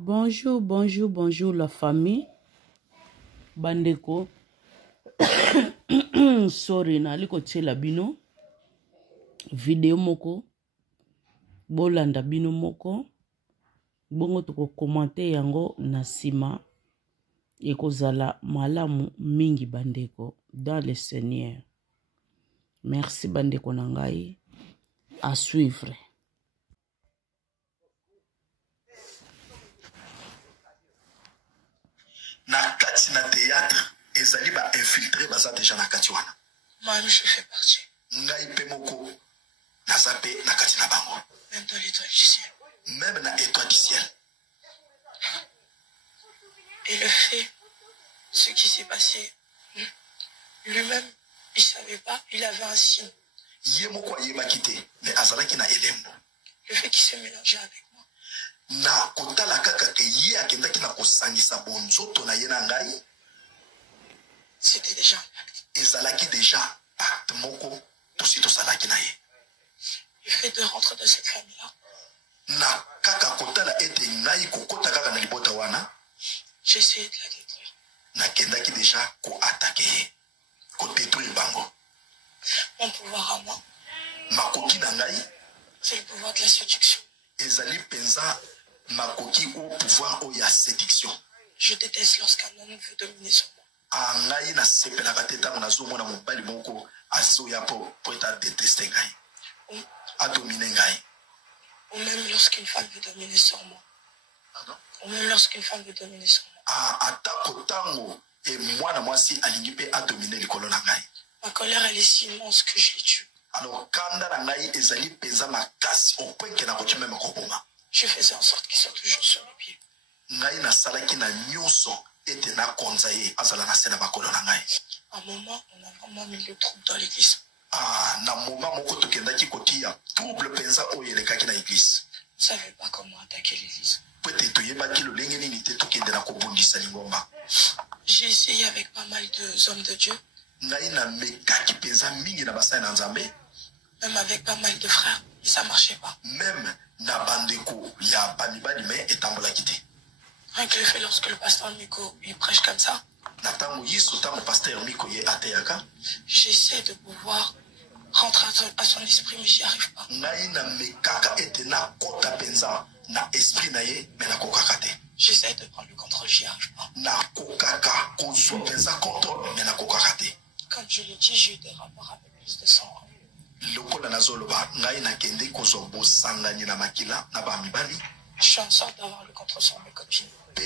Bonjour, bonjour, bonjour la famille. Bandeko. Sorry, naliko tshela bino. Video moko. Bolanda bino moko. Bongo toko komante yango na sima. Ekozala malamu mingi bandeko. Dans le Seigneur. Merci bandeko nangai. À suivre. Na kati na théâtre ezali ba infiltré baza déjà na kati wana. Moi je fais partie. Ngai pe moko naza pe na kati na bango. Même dans l'étoile du ciel. Même na étoile du ciel. Et le fait, ce qui s'est passé, lui-même, il savait pas, il avait un signe. Ye moko ayebaki te, mais azalaki na elembo. Le fait qu'il s'est mélangé avec moi. Na kotala kaka ke ye akendaki na kosangisa bonzoto na ye na ngai. C'était déjà un pacte. Ezalaki déjà pacte moko tosi tosalaki na ye. Le fait de rentrer dans cette famille-là. Na kaka kotala ete ngai kokota kaka na libota wana. J'ai essayé de la détruire. Na kendaki déjà ko attaquer, ko détruire bango. Mon pouvoir à moi, Makoki na ngai, c'est le pouvoir de la séduction. ezali penza makoki au pouvoir o ya séduction. Je déteste lorsqu'un homme veut dominer sur moi. Ngai na sepelaka te ntango nazomona mobali moko azoya po eta déteste ngai, adomine ngai. Ou même lorsqu'une femme veut dominer sur moi. Pardon? Ou même lorsqu'une femme veut dominer sur moi. Atako ntango mwana mwasi alingi mpe adomine likolo na ngai. Ma colère, elle est si immense que je les tue. Alors kanda na ngai ezali penza makasi au point ke nakoki meme koboma. Je faisais en sorte qu'ils soient toujours sur mes pieds. Ngai nasalaki na nyonso ete nakonza ye azala na se na makolo na ngai. À un moment, on a vraiment mis le trouble dans l'église. Na moment moko tokendaki kotia trouble penza oyo elekaki na église. On ne savait pas comment attaquer l'église. Po ete toyebaki lolenge nini te tokende na kobundisa lingomba. J'ai essayé avec pas mal d'hommes de Dieu. Ngai na mekaki penza mingi na basai na nzambe. Même avec pas mal de frères, mais ça marchait pas. Même na bandeko ya bamibali me etambolaki te. Rien que le fait lorsque le pasteur Miko il prêche comme ça. Na tango yiso tango pasteur Miko ye ateyaka. J'essaie de pouvoir rentrer à son esprit, mais j'y arrive pas. Ngai na mekaka ete na kota penza na esprit na ye me na kokaka te. J'essaie de prendre le contrôle, j'y arrive pas. Na kokaka kozwa penza contrôle me na kokaka te. Quand je le dis, j'ai eu des rapports avec plus de 100 ans. Lokola nazoloba ngai nakende kozwa bosangani na makila na bamibali. Je suis en sorte d'avoir le contrôle sur mes copines. Pe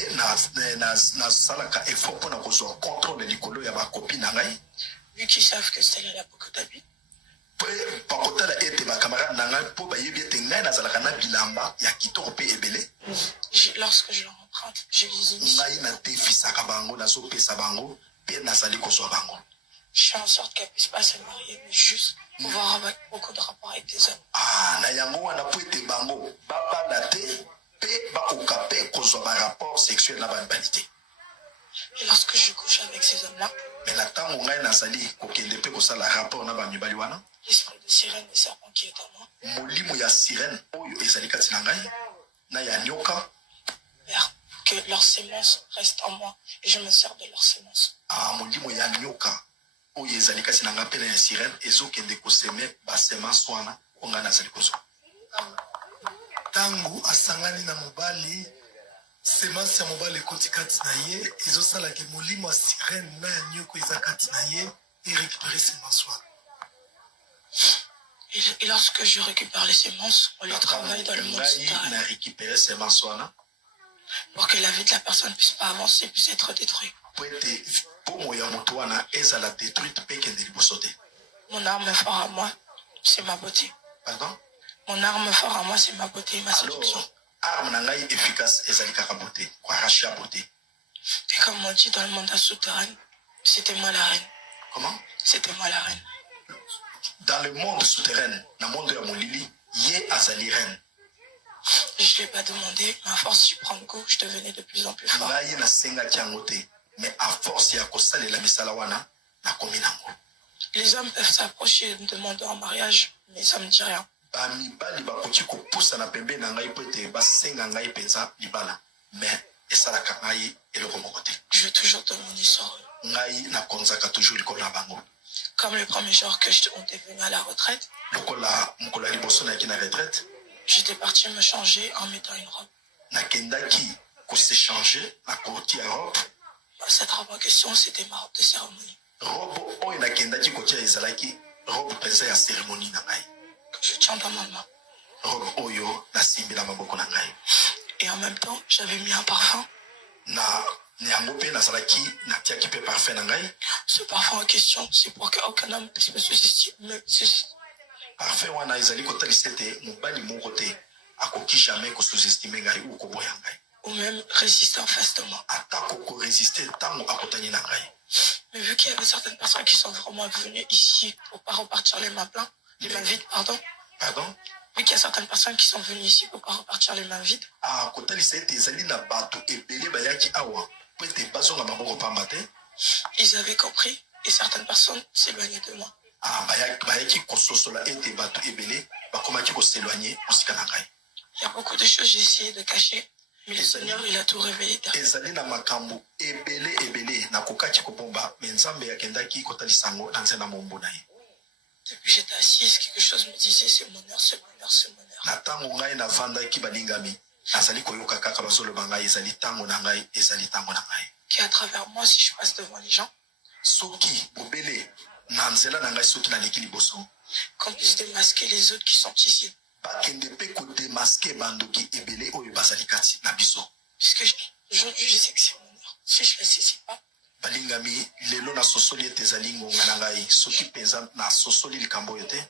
nasalaka effort mpona kozwa contrôle likolo ya bakopine na ngai. Vu qu'ils savent que c'est là la Pokotabi. Pe bakotala ete bakamarade na ngai mpo bayebi ete ngai nazalaka na bilamba ya kitoko mpe ebele. Lorsque je leur emprunte, je les initie. Ngai natefisaka bango nazopesa bango mpe nazali kozwa bango. Je fais en sorte qu'elles puissent pas se marier, mais juste pouvoir avoir beaucoup de rapports avec des hommes. Na yango wana po ete bango babanda te mpe bakoka mpe kozwa barapport sexuel na bamibali te. Et lorsque je couche avec ces hommes-là, me na ntango ngai nazali kokende mpe kosala rapport na bamibali wana, l'esprit de sirène et serpent qui est en moi, molimo ya sirène oyo ezali kati na ngai na ya nyoka, Père, que leur sémence reste en moi et je me sers de leur sémence. molimo ya nyoka oyo ezali kati na ngai mpe na ya sirène ezokende koseme basemence wana o ngai nazali kozwa. Tango asangani na mobali semence ya mobali ekoti kati na ye ezosalaka molimo ya sirène na ya nyoko eza kati na ye et récupérer semence wana. Et lorsque je récupère les sémences, on les travaille dans le monde souterrain na récupérer semence wana pour que la vie de la personne puisse pas avancer, puisse être détruite. po ete pomo ya moto wana ezala détruite mpe ekende liboso te. Mon arme fort à moi, c'est ma beauté. Pardon? Mon arme fort à moi, c'est ma beauté et ma séduction. Alors, arme na ngai efficace ezali kaka beauté, koarrache ya beauté. Et comme on dit dans le monde souterrain, c'était moi la reine. Comment? C'était moi la reine. Dans le monde souterrain, na monde ya molili, ye azali reine. Je ne l'ai pas demandé, mais à force d'y prendre goût, je devenais de plus en plus fort. Ngai nasengaki yango te, mais à force ya kosalela misala wana nakomi nango. Les hommes peuvent s'approcher et me demander en mariage, mais ça me dit rien. Bamibali bakoki kopusa na pembe na ngai po ete basenga ngai penza libala. mais esalaka ngai eloko moko te. Je veux toujours dans mon histoire. Ngai nakonzaka toujours likolo na bango. Comme le premier jour que on est venu à la retraite, lokola mokolo ya liboso nayaki na retraite, j'étais partie me changer en mettant une robe. nakendaki kosechange na koti ya robe. Cette robe en question, c'était ma robe de cérémonie. Robe oyo nakendaki kotia ezalaki robe mpenza ya cérémonie na ngai. Que je tiens dans ma main. Robe oyo nasimbi na maboko na ngai. Et en même temps, j'avais mis un parfum. Na yango mpe nazalaki natiaki mpe parfum na ngai. Ce parfum en question, c'est pour qu'aucun homme puisse me sous-estimer. Parfum wana ezali kotalisa ete mobali moko te akoki jamais kosous-estime ngai ou koboya ngai. Ou même résister en face de moi. Atako korésister ntango akotani na ngai. Mais vu qu'il y avait certaines personnes qui sont vraiment venues ici pour pas repartir les mains pleines, les mains vides, pardon. Pardon? Vu qu'il y a certaines personnes qui sont venues ici pour pas repartir les mains vides. Ah, kotalisa ete ezali na bato ebele bayaki awa po ete bazonga maboko pamba te. Ils avaient compris et certaines personnes s'éloignaient de moi. Ah, bayaki kososola ete bato ebele bakomaki koséloigner mosika na ngai. Il y a beaucoup de choses que j'ai essayé de cacher, mais le Seigneur, il a tout révélé. Ezali na makambo ebele na kokaki kopomba mais Nzambe akendaki kotalisa ngo na nzela mombo na ye. Depuis j'étais assise, quelque chose me disait c'est mon heure, c'est mon heure, c'est mon heure. Na tango ngai na vandaki balingami azali koyoka kaka bazoloba ngai ezali tango na ngai ezali tango na ngai. Qui à travers moi, si je passe devant les gens, soki bobele na nzela na ngai soki naleki liboso, qu'on puisse démasquer les autres qui sont ici. bakende mpe kodemaske bandoki ebele oyo bazali kati na biso. Puisque aujourd'hui je sais que c'est mon heure. Si je ne la saisis pas, balingami lelo na sosoli ete ezali ngonga na ngai soki mpenza na sosoli likambo oyo te,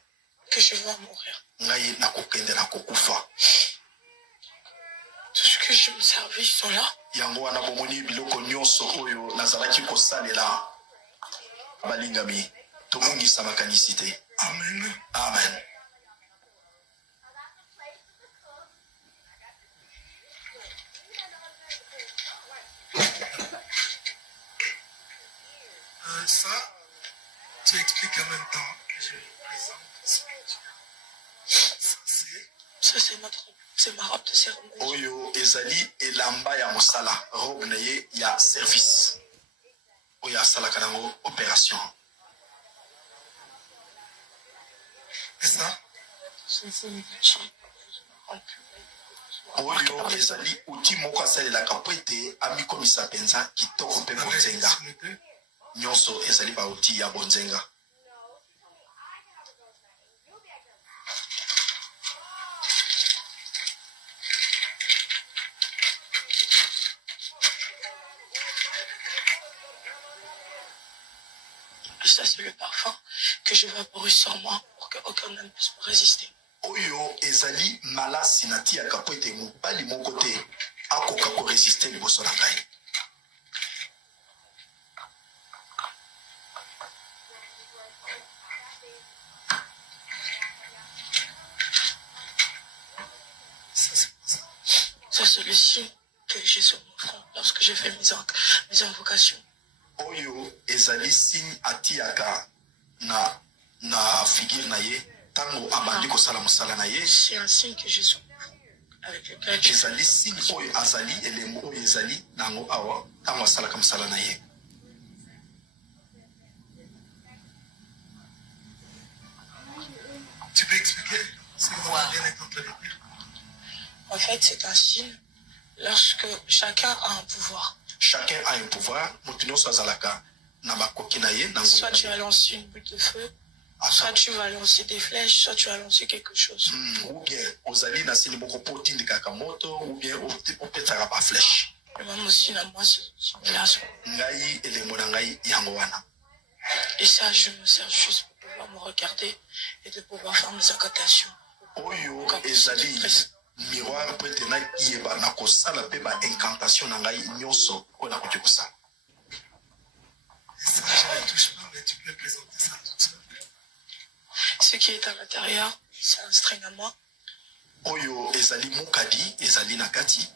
que je vais mourir. ngai nakokende na kokufa. Tout ce que je me servis sont là. Yango wana bomoni biloko nyonso oyo nazalaki kosalela balingami tobongisa makanisi te. Amen. Amen. Ça, tu expliques en même temps que je présente ce que tu as. Ça, c'est ma robe de cérémonie. Oyo ezali elamba ya mosala, robe na ye ya service. Oyo asalaka nango opération. Et ça? C'est une outil. Oyo ezali outil moko asalelaka po ete amikomisa mpenza kitoko mpe bonzenga. Nyonso ezali ba outil ya bonzenga. Ça, c'est le parfum que je vaporise sur moi pour qu'aucun homme puisse me résister. Oyo ezali malasi natiaka po ete mobali moko te akoka koresiste liboso na ngai. Ça, c'est le signe que j'ai sur mon front lorsque je fais mes invocations. Oyo ezali signe atiaka na figure na ye tango abandi kosala mosala na ye. C'est un signe que j'ai sur mon front avec lequel je ezali signe oyo azali elembo oyo ezali nango awa tango asalaka mosala na ye. Tu peux expliquer ce que vous avez en train de dire? En fait, c'est un signe lorsque chacun a un pouvoir. Chacun a un pouvoir. Soit tu vas lancer une boule de feu, soit tu vas lancer des flèches, soit tu vas lancer quelque chose. Ou bien, ozali na sini moko poti de kakamoto, ou bien on peut faire pas flèche. Et même aussi, moi, c'est ngai elembo na ngai yango wana. Et ça, je me sers juste pour pouvoir me regarder et de pouvoir faire mes incantations. Oyo ezali miroir peut être na yeba na kosala pe ba incantation na ngai nyonso o na koki kosala. Ça, je ne touche pas, mais tu peux présenter ça toute seule. Ce qui est à l'intérieur, c'est un string à moi. Oyo ezali mukadi, ezali nakati.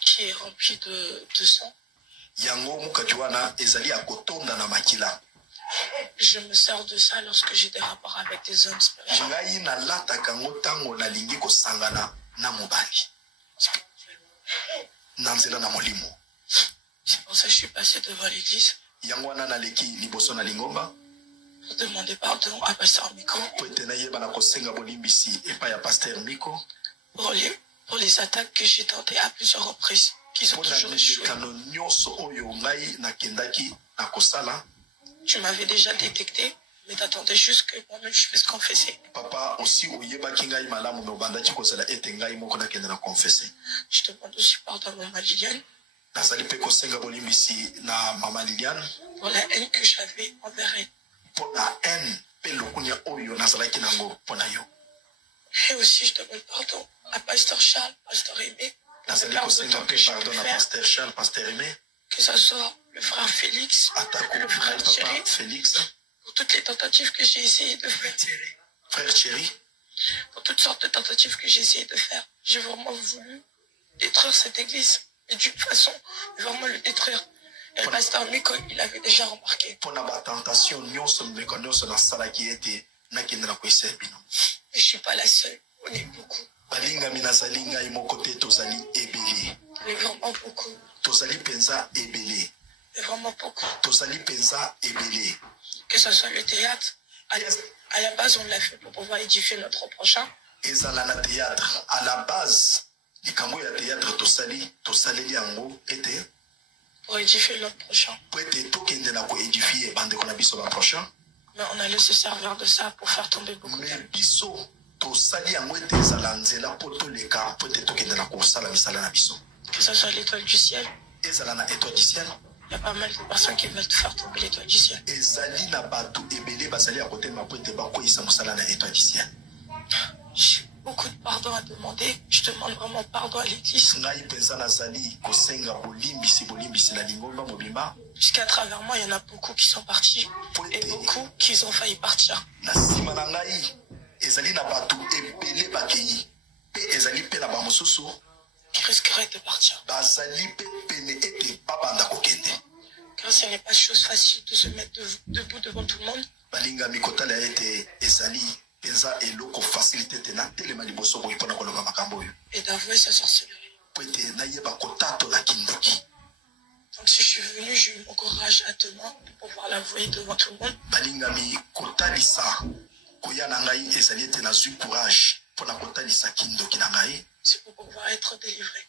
Qui est rempli de sang. Yango mukadi wana ezali akotonda na makila. Je me sers de ça lorsque j'ai des rapports avec des hommes spirituels. Ngai na lata kango tango na lingi kosangana na mobali. nanzela na molimo. C'est pour ça que je suis passée devant l'église. Yangwana na leki liboso na lingomba. Pour demander pardon à Pasteur Miko. Po etena yeba na kosenga bolimbisi epa ya Pasteur Miko. Pour les attaques que j'ai tentées à plusieurs reprises, qui ont toujours échoué. Tu m'avais déjà détecté, mais t'attendais juste que moi-même je puisse confesser. Papa aussi Je demande aussi pardon à Maman Liliane. Pour la haine que j'avais envers elle. Pour la haine, et aussi je demande pardon à Pasteur Charles, Pasteur Aimé. Que ce soit le frère Félix, le frère Thierry, pour toutes les tentatives que j'ai essayé de faire. Frère Thierry, pour toutes sortes de tentatives que j'ai essayé de faire. J'ai vraiment voulu détruire cette église. Et d'une façon, vraiment le détruire. Et le pasteur Miko, il avait déjà remarqué. Pour la tentation, nous sommes reconnus dans ça qui était. Mais je ne suis pas la seule. On est beaucoup. On est vraiment beaucoup. Tozali penza ebele. Vraiment beaucoup. Tozali penza ebele. Que ce soit le théâtre, à la base, on l'a fait pour pouvoir édifier notre prochain. Et ça, la théâtre, à la base, les cambo ya théâtre, tosali yango était. Pour édifier notre prochain. Pour être tokende na ko édifier bande qu'on a biso ba prochain. Mais on allait se servir de ça pour faire tomber beaucoup mais biso tosali yango était zalanzela pour tous les cas pour être tokende na ko sala misala na biso. Que ce soit l'étoile du ciel. Et ça la étoile du ciel. Il y a pas mal de personnes qui veulent faire tomber l'étoile du ciel. Et Zali n'a pas tout ébélé, basali à côté de ma pointe de Bako, il s'en sala na étoile du ciel. J'ai beaucoup de pardon à demander. Je demande vraiment pardon à l'église. Puisqu'à travers moi, il y en a beaucoup qui sont partis. Et beaucoup qui ont failli partir. Qui risqueraient de partir. Car ce n'est pas chose facile de se mettre debout devant tout le monde. Et d'avouer sa sorcellerie. Donc si je suis venu, j'ai eu mon courage à tenir pour pouvoir l'avouer devant tout le monde. C'est pour pouvoir être délivré.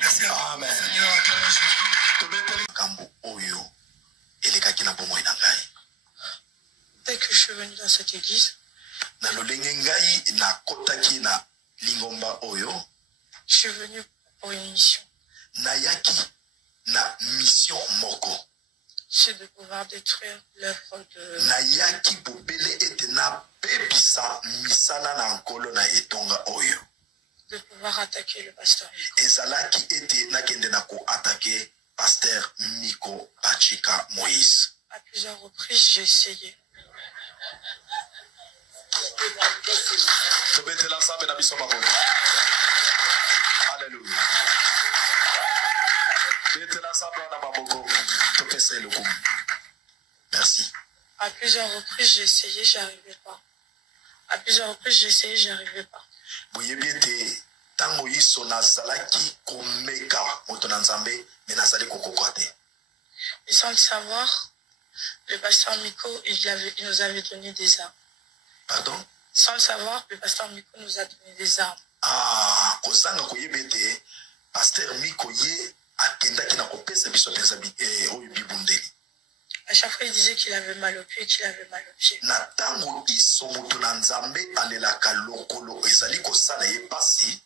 Merci. Amen. Dès que je suis venu dans cette église, je suis venu pour une mission. C'est de pouvoir détruire l'œuvre de... De pouvoir attaquer le pasteur Miko. À plusieurs reprises, j'ai essayé. Alléluia. Merci. À plusieurs reprises, j'ai essayé, j'y arrivais pas. À plusieurs reprises, j'ai essayé, j'y arrivais pas. Et sans le savoir, le pasteur Miko, il nous avait donné des armes. Pardon? Sans le savoir, le pasteur Miko nous a donné des armes. Ah, kosanga koyebete pasteur Miko ye akendaki na kopesa biso penza bibundeli. À chaque fois, il disait qu'il avait mal au pied, qu'il avait mal au pied. Na tango iso mutu na nzambe alelaka lokolo ezali kosala ye pasi.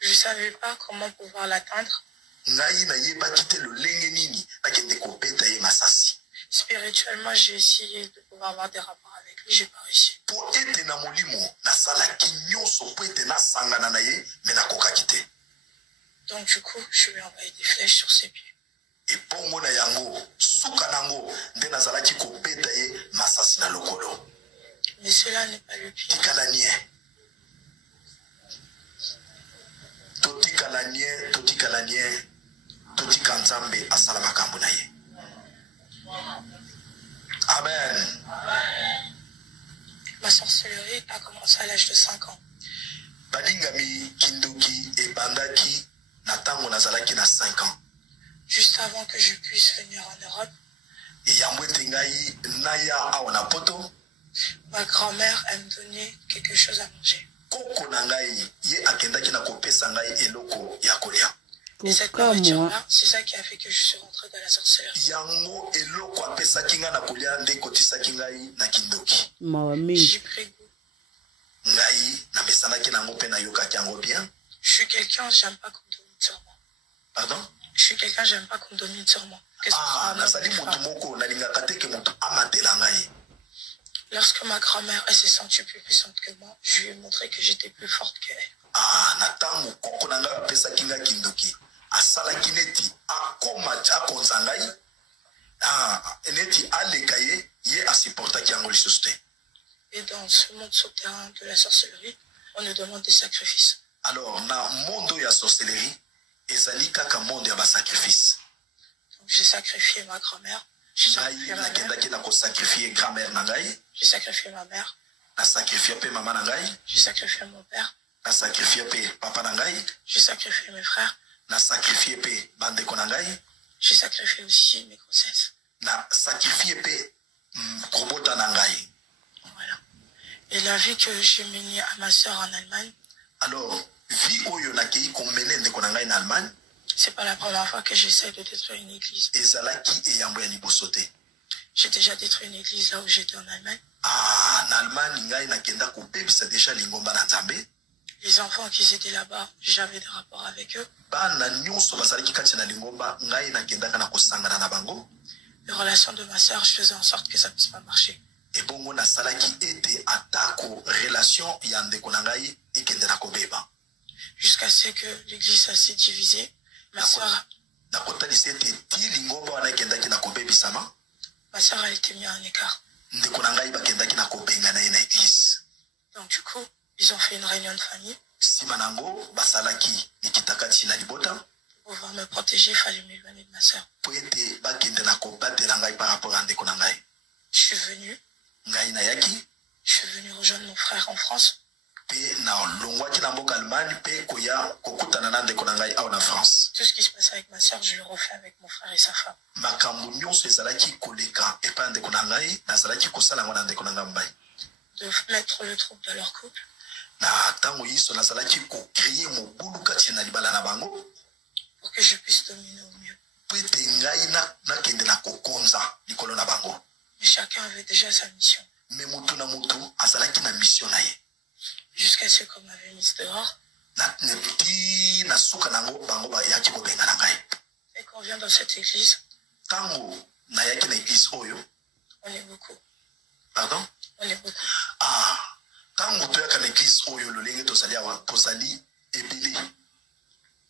Je savais pas comment pouvoir l'atteindre. Ngai na yebaki te lolenge nini akende kopeta ye masasi. Spirituellement, j'ai essayé de pouvoir avoir des rapports avec lui, j'ai pas réussi. Pour être na molimo na salaki nyonso pour être na sangana na ye mais na kokaki te. Donc du coup, je lui ai envoyé des flèches sur ses pieds. Et bongo na yango suka nango nde nazalaki kopeta ye masasi na lokolo. Mais cela n'est pas le pire. Totika nie totika nzambe asala makambo na ye. Amen. Ma sorcellerie a commencé à l'âge de 5 ans. balingami kindoki ebandaki na tango nazalaki na 5 ans. Juste avant que je puisse venir en Europe, eyambo ete ngai naya awa na poto, ma grand-mère, elle me donnait quelque chose à manger. koko na ngai ye akendaki na kopesa ngai eloko ya kolia. Et cette nourriture-là, c'est ça qui a fait que je suis rentrée dans la sorcellerie. Yango eloko apesaki ngai na kolia nde ekotisaki ngai na kindoki. J'ai pris goût. Ngai na mesanaki nango mpe nayokaki yango bien. Je suis quelqu'un, j'aime pas qu'on domine sur moi. Pardon? Je suis quelqu'un, j'aime pas qu'on domine sur moi. Nazali moto moko nalingaka te ke moto amatela ngai. Lorsque ma grand-mère s'est sentie plus puissante que moi, je lui ai montré que j'étais plus forte qu'elle. Na tango koko na ngai apesaki ngai kindoki, asalaki neti akoma akonza ngai, neti aleka ye asupportaki yango lisusu te. Et dans ce monde souterrain de la sorcellerie, on nous demande des sacrifices. Alors na monde ya sorcellerie ezali kaka monde ya basacrifice. Donc j'ai sacrifié ma grand-mère. J'ai sacrifié ma mère. J'ai sacrifié ma mère. J'ai sacrifié mon père. J'ai sacrifié mes frères. J'ai sacrifié aussi mes grossesses. Voilà. Et la vie que j'ai menée à ma soeur en Allemagne, alors, vie oyo nakei komene ndeko na ngai na Allemagne, c'est pas la première fois que j'essaie de détruire une église. J'ai déjà détruit une église là où j'étais en Allemagne. Les enfants qui étaient là-bas, j'avais des rapports avec eux. Les relations de ma soeur, je faisais en sorte que ça ne puisse pas marcher. Jusqu'à ce que l'église s'est divisée. Ma soeur, elle était mise en écart. Donc du coup, ils ont fait une réunion de famille. Pour pouvoir me protéger, il fallait m'éloigner de ma soeur. Je suis venu rejoindre mon frère en France. Tout ce qui se passait avec ma soeur, je le refais avec mon frère et sa femme. De mettre le trouble dans leur couple. Pour que je puisse dominer au mieux. Mais chacun avait déjà sa mission. Jusqu'à ce qu'on m'avait mise dehors. Et qu'on vient dans cette église, on est beaucoup. Pardon? On est beaucoup.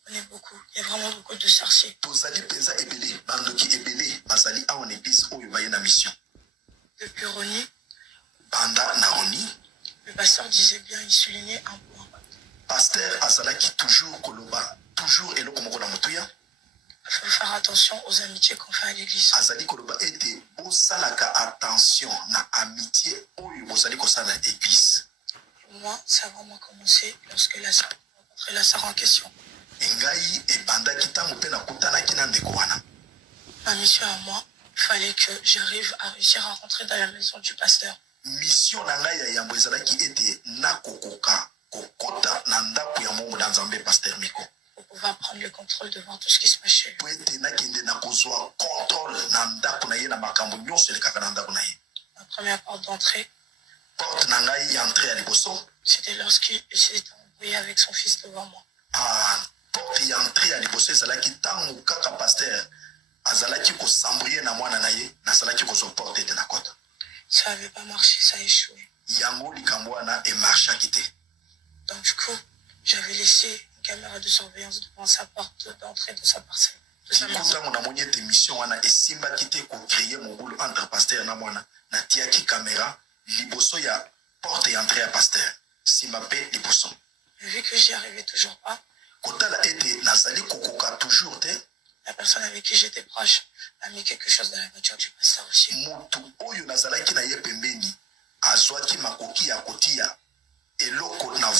On est beaucoup. Il y a vraiment beaucoup de sorciers. Depuis Roni, le pasteur disait bien, il soulignait un point. Pasteur Azalaki toujours koloba, toujours et le il faut faire attention aux amitiés qu'on fait à l'église. Azali koloba était au salaka attention na amitié oyo bozali kosala église. Moi, ça a vraiment commencé lorsque la sœur a rencontré la sœur en question. Engai et banda kitango pe na kutana kina ndeko wana. Ma mission à moi, il fallait que j'arrive à réussir à rentrer dans la maison du pasteur. Mission na ngai ya yambo ezalaki ete na kokoka kokota na ndaku ya Mungu na Nzambe pasteur Miko. Pour pouvoir prendre le contrôle devant tout ce qui se passe chez lui. Ma première porte d'entrée, c'était lorsqu'il s'est embrouillé avec son fils devant moi. Ça n'avait pas marché, ça a échoué. Donc du coup, j'avais laissé une caméra de surveillance devant sa porte d'entrée de sa parcelle. De sa maison. Vu que j'y arrivais toujours pas, la personne avec qui j'étais proche a mis quelque chose dans la voiture du pasteur aussi.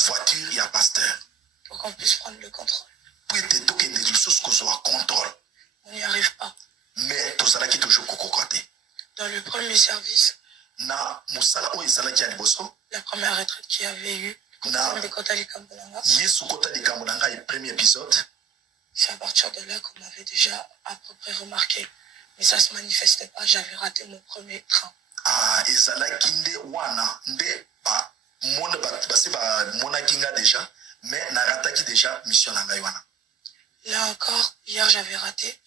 voiture, il y a pasteur. Pour qu'on puisse prendre le contrôle. Pour te toquer des choses que soit contrôle. On n'y arrive pas. Mais tout ça qui toujours côté. Dans le premier service, na musala o isala ki aliboso. La première retraite qu'il y avait eu, na Yesu Kota Likambulanga, le premier épisode. C'est à partir de là qu'on m'avait déjà à peu près remarqué. Mais ça ne se manifestait pas, j'avais raté mon premier train. Ah, ezala kinde wana nde ba mona basi ba mona kinga déjà, mais narataki déjà mission nanga wana. Là encore, hier j'avais raté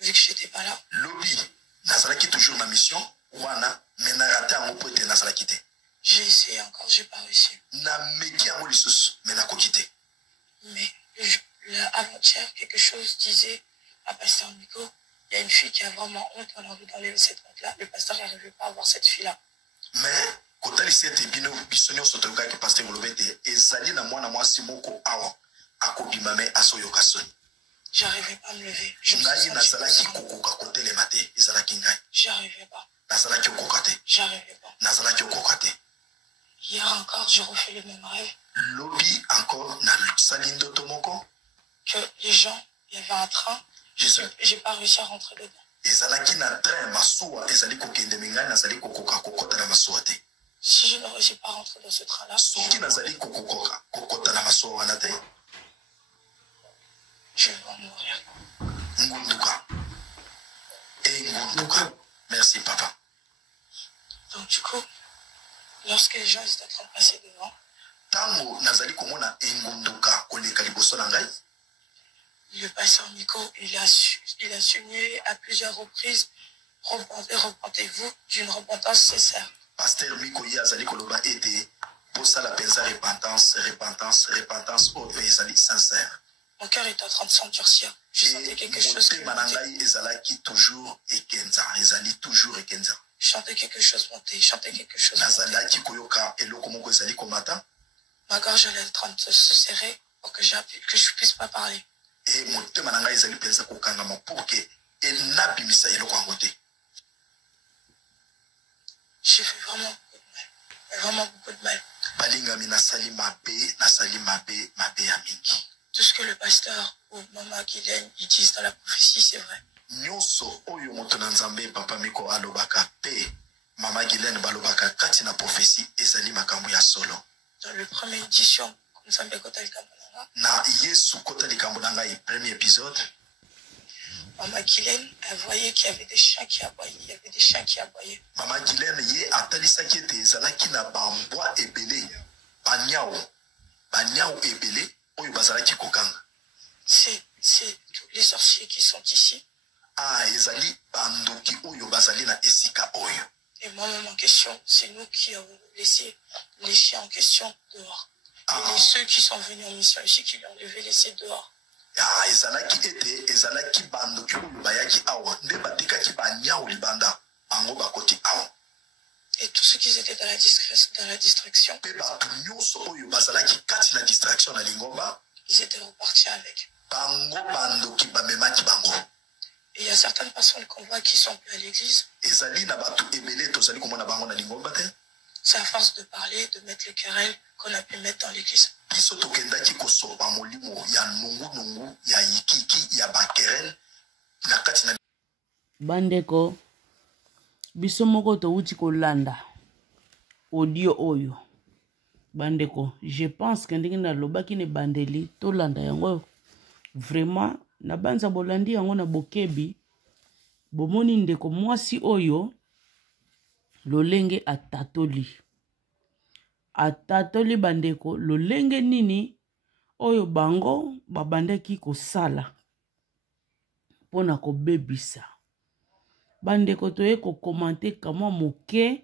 vu que j'étais pas là. Lobby nazalaki toujours ma mission wana, mais naraté en pote nazalaki te. J'ai essayé encore, j'ai pas réussi. Na meki en lisus, mais na kokite. Mais avant-hier, quelque chose disait à Pasteur Nico, il y a une fille qui a vraiment honte, on a envie d'enlever cette honte-là. Le pasteur n'arrivait pas à voir cette fille-là. Mais, quand il s'est dit, bisonio sotoka que pasteur Golobete, et Zali na moi simoko awa, akobimame asoyokasoni. J'arrivais pas à me lever. J'arrivais pas. J'arrivais pas. Hier encore, j'ai refait le même rêve. Lobby encore, na salindo tomoko. Que les gens, il y avait un train, j'ai pas réussi à rentrer dedans. Si je ne réussis pas à rentrer dans ce train-là, je vais mourir. Merci papa. Donc du coup, lorsque les gens étaient en train de passer devant, le pasteur Nico, il a signé à plusieurs reprises, repentez-vous d'une repentance sincère. Pasteur Miko Yazali Koloba était pour ça la pensa repentance, oh sincère. Mon cœur est en train de s'endurcir. Je sentais quelque chose qui montait. Toujours ekenza, ezali toujours ekenza. Je sentais quelque chose monter, je sentais quelque chose monter. Ma gorge elle est en train de se serrer pour que je puisse pas parler. Et mon thème nanga ezali pensa kokangama pour que enabimisa eloko ngote. J'ai fait vraiment beaucoup de mal. Vraiment beaucoup de mal. Balingami nasali mabe amingi. Tout ce que le pasteur ou maman Guylaine ils disent dans la prophétie, c'est vrai. Nyonso oyo moto na nzambe papa Miko alobaka pe mama Guylaine balobaka kati na prophétie ezali makambo ya solo. Dans le premier édition Nzambe Kota Likambulanga, na Yesu Kota Likambulanga, le premier épisode, maman Guylaine, elle voyait qu'il y avait des chiens qui aboyaient. Maman Guylaine, ye atalisa ki ete ezalaki na bambwa ebele, banyao ebele, oyo bazalaki kokanga. C'est tous les sorciers qui sont ici. Ah, ezali bandoki oyo bazali na esika oyo. Et moi, en question, c'est nous qui avons laissé les chiens en question dehors. Et ceux qui sont venus en mission ici, qui l'ont laissé dehors. Ah, ezalaki ete, ezalaki bandoki oyo bayaki awa, nde batikaki banyao libanda, bango bakoti awa. Et tous ceux qui étaient dans la distraction, ils étaient repartis avec. Et il y a certaines personnes qu'on voit qui sont plus à l'église. C'est à force de parler, de mettre les querelles qu'on a pu mettre dans l'église. Bandeko, biso moko touti kolanda audio oyo. Bandeko, je pense que ndenge na lobaki ne bandeli to landa yango vraiment na banza bolandi yango na bokebi bomoni ndeko mwasi oyo lolenge atatoli bandeko lolenge nini oyo bango babandaki kosala pona kobebisa. Bandeko toye ko commenter kamwa moke,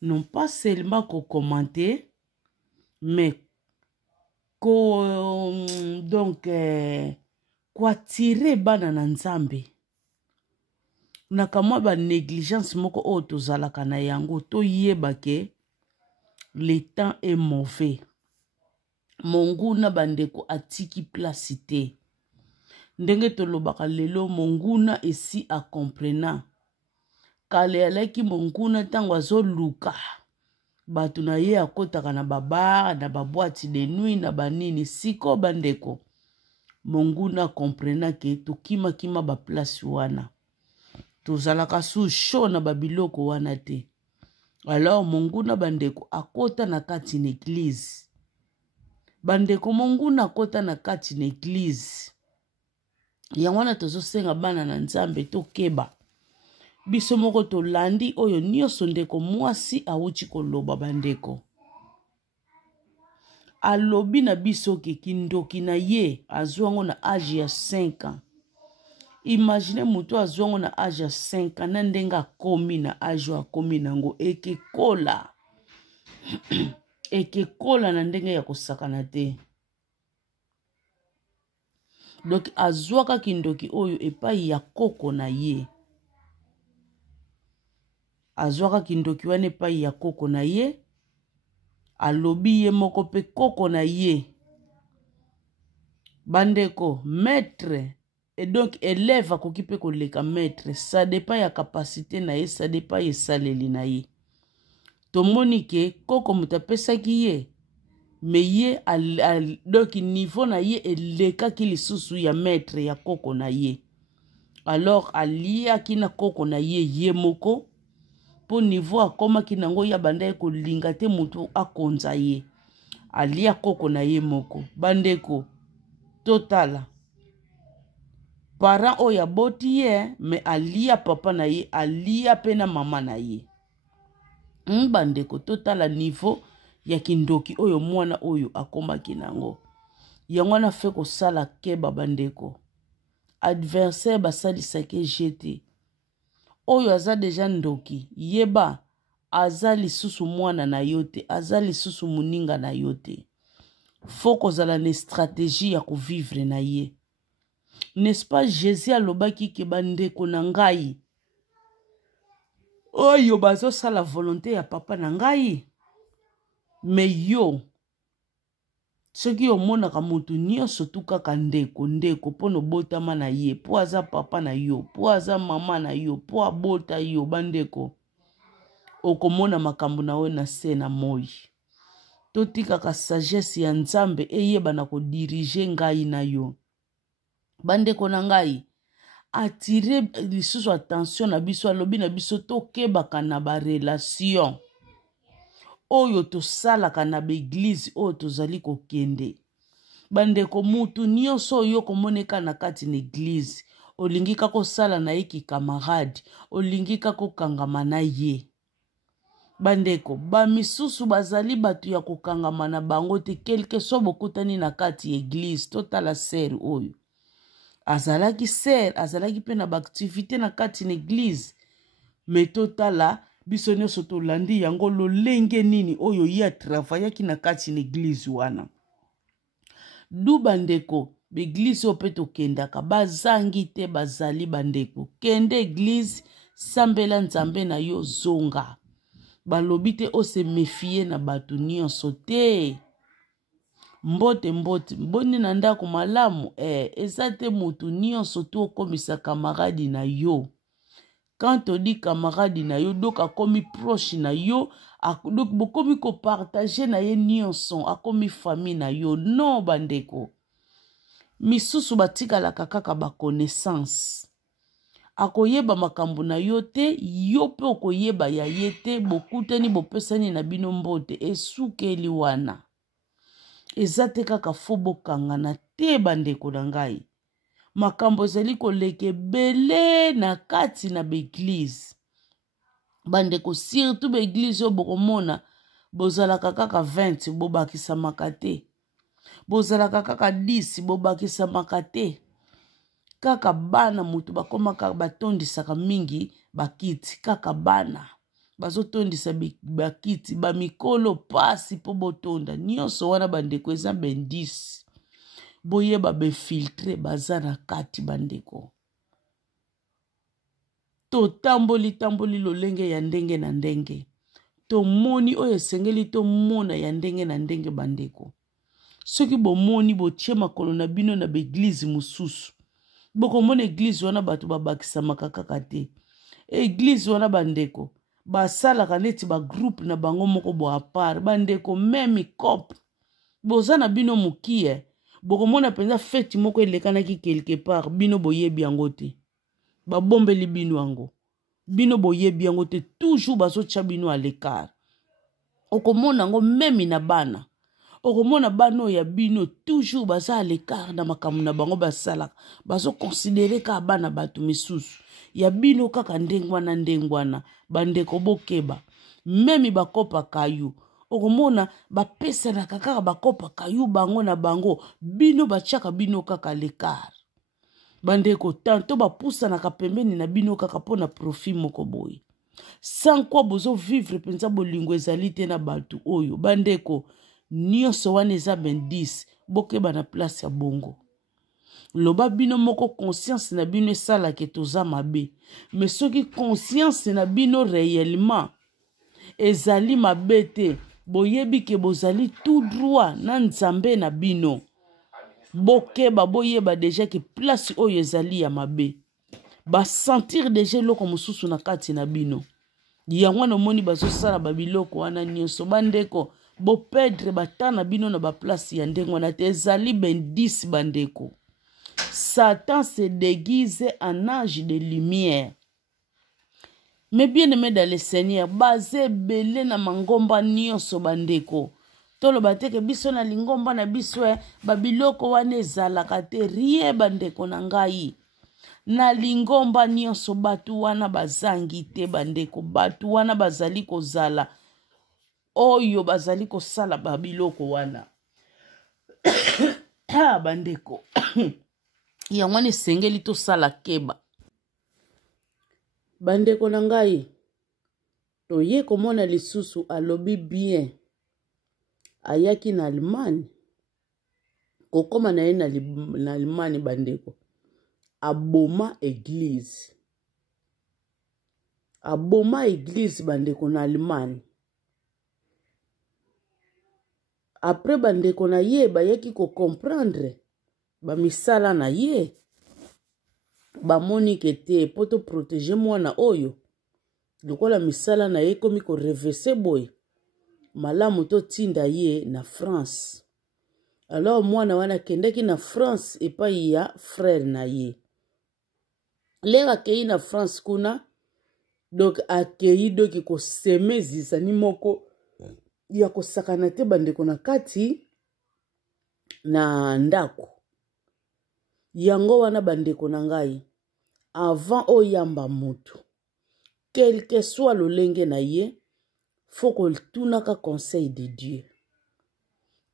non pas seulement ko commenter, mais donc kwa tirer bana na nzambe. Na kamwa ba négligence moko o tozalaka na yango to yeba ke le temps est mauvais. Monguna bandeko atiki place te. Ndenge tolobaka lelo monguna esi a comprena. Kale alaki monguna tango azoluka bato na ye akotaka na babar na baboîte de nuit na banini siko bandeko monguna comprena ke tokima baplace wana tozalaka su show na babiloko wana te. Alors monguna bandeko akota na kati na église. Bandeko monguna akota na kati na église. Yango wana tozosenga bana na Nzambe tokeba. Biso moko tolandi oyo nyonso ndeko mwasi awuti koloba bandeko. Alobi na biso ke kindoki na ye azwango na âge ya 5 ans. Imagine mutu azwango na âge ya 5 ans na ndenga akomi na âge akomi nango ekekola. Ekekola na ndenge ya kosakana te. Donc azwaka kindoki oyo epai ya koko na ye. Azwaka kindoki wana epai ya koko na ye. Alobi ye moko pe koko na ye. Bandeko, maître, et donc élève akoki pe koleka maître, ça dépend ya capacité na ye, ça dépend ya saleli na ye. Tomoni ke koko mutapesaki ye, mais ye donc niveau na ye elekaki lisusu ya maître ya koko na ye. Alors aliaki na koko na ye ye moko. Po niveau akomaki nango ya banda kolinga te mutu akonza ye. Alia koko na ye moko. Bandeko totala. Parent oya boti ye, me alia papa na ye, alia pena mama na ye. Bandeko totala niveau ya kindoki oyo mwana oyo akomaki nango. Yango na fe ko sala keba bandeko. Adversaire basali sake jete. Oyo aza deja ndoki, yeba, aza lisusu mwana na yote, aza lisusu muninga na yote. Foko zala ne stratégie ya kuvivre na ye. N'est-ce pas Jésus alobaki ke bandeko na ngai? Oyo bazo sala volonté ya papa na ngai? Me yo, soki omonaka mutu nyonso tu kaka ndeko pono botama na ye, po aza papa na yo, po aza mama na yo, po abota yo bandeko, okomona makambo na we na se na moi. Totikaka sagesse ya Nzambe eyeba na kodirige ngai na yo. Bandeko na ngai, atire lisusu attention na biso, alobi na biso tokebaka na ba relation. Oyo tosalaka na beglise oyo tozali kokende. Bandeko mutu nyonso oyo komoneka na kati na eglise. Olingi kako sala na ye ki camarade. Olingi kako kangama na ye. Bandeko, ba misusu bazali batu ya kokangama na bango te quelque so bokutani na kati eglise. Totala ser oyo. Azalaki ser, azalaki pe na baktivite na kati na eglise. Me totala biso nyonso tolandi yango lolenge nini oyo ya travaillaki na kati na eglise wana. Du bandeko, beglise oyo pe tokendaka bazangi te bazali bandeko. Kende eglise sambela Nzambe na yo zonga. Balobi te ose mefie na batu nyonso te. Mbote mboni na ndako malamu eza te mutu nyonso tu okomisa kamaradi na yo. Quand on dit camarade na yo, donc a commis proche na yo, donc bokomi ko partager na ye nyonso, a commis famille na yo. Non bandeko. Misusu batika la kaka ba connaissance. Akoyeba makambo na yo te, yo pe okoyeba ya yete, bokutani bopesani na bino mbote, esuke liwana. Ezate kaka fobo kangana te bandeko na ngai. Makambo zeli koleke bele na kati na beglise. Bandeko surtout beglise yo bokomona bozalaka kaka 20 bobakisa makate. Bozalaka kaka 10 bobakisa makate. Kaka bana mutu bakoma kaka batondisaka mingi bakiti. Kaka bana bazotondisa bakiti bamikolo pasi po botonda. Nyonso wana bandeko eza bendisi. Boyeba befiltre bazana kati bandeko. To tamboli lolenge ya ndenge na ndenge. To moni oyo sengeli to mona ya ndenge na ndenge bandeko. Soki bo moni bo tie makolo na bino na beglise mususu. Boko mona eglise wana batu babakisa makaka te. Eglise wana bandeko. basalaka neti bagroupe na bango moko bo apart bandeko meme cop boza na bino mokie bokomona mpenza feti moko elekanaki quelque part bino boyebi yango te babombeli bino yango bino boyebi yango te toujours bazotya bino à l'écart okomona yango meme na bana okomona bana ya bino toujours baza à l'écart na makambo na bango basalaka bazokonsidere ka bana bato misusu ya bino kaka ndengwana bandeko bokeba meme bakopa kayu okomona bapesanaka kaka bakopa kayu bango na bango bino batiaka bino kaka l'écart bandeko tanto bapusanaka pembeni na bino kaka mpona profit moko boye sans quoi bozovivre mpenza bolingo ezali te na bato oyo bandeko nyonso wana eza bendisi bokeba na place ya bongo loba bino moko conscience na bino esalaka toza mabe mais soki conscience na bino réellement ezali mabe te boyebi ke bozali tout droit na nzambe na bino bokeba boyeba deja ke place oyo ezali ya mabe basentir deja eloko mosusu na kati na bino yango wana omoni bazosala babiloko wana nyonso bandeko bopedre bata na bino na baplace ya ndenge wana te ezali bendisi bandeko Satan se déguise en ange de lumière. Mais bien aimé dans le Seigneur, basé belé na mangomba nyonso bandeko. Tolo bateke biso na lingomba na biso babiloko wana ezalaka te rie bandeko na ngai. Na lingomba nyonso batu wana bazangi te bandeko, batu wana bazali kozala oyo bazali kosala babiloko wana. Bandeko. Yango wana esengeli tosala keba. Bandeko na ngai, toye komona lisusu alobi bien. Ayaki na Allemagne. Kokoma na ye na Allemagne bandeko. Aboma église. Aboma église bandeko na Allemagne. Après bandeko na ye bayaki ko comprendre ba misala na ye. Ba moni kete poto protéger mwana oyo. Lokola misala na ye komi ko reverser boy. Malamu to tinda ye na France. Alors mwana wana kendeki na France epai ya frère na ye. Lega kei na France kuna. Donc akei doki ko semezi zani moko ya ko sakana te bandeko na kati na ndako. Yango wana bandeko na ngai. Avant oyamba mutu. Quel que soit lolenge na ye. Faut que tunaka conseil de Dieu.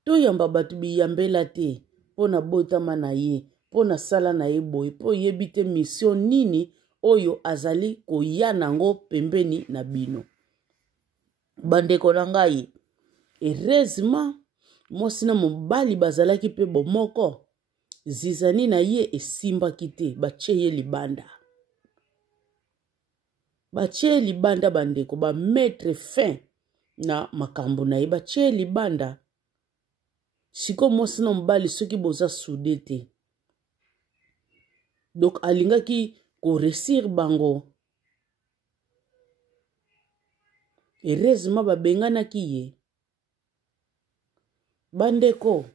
To yamba batu biyambela te. Pona botama na ye. Pona sala na ye boy. Po yebite mission nini. Oyo azali koya nango pembeni na bino. Bandeko na ngai. Heureusement. Mosina mobali bazalaki pe bomoko. Zizani na ye esimba kite. Bache ye libanda. Bache libanda bandeko. Ba mettre fin. Na makambo na ye. Bache libanda. Siko mosina mobali soki boza soude te. Donc alinga ki ko resir bango. Heureusement babengana ki ye. Bandeko.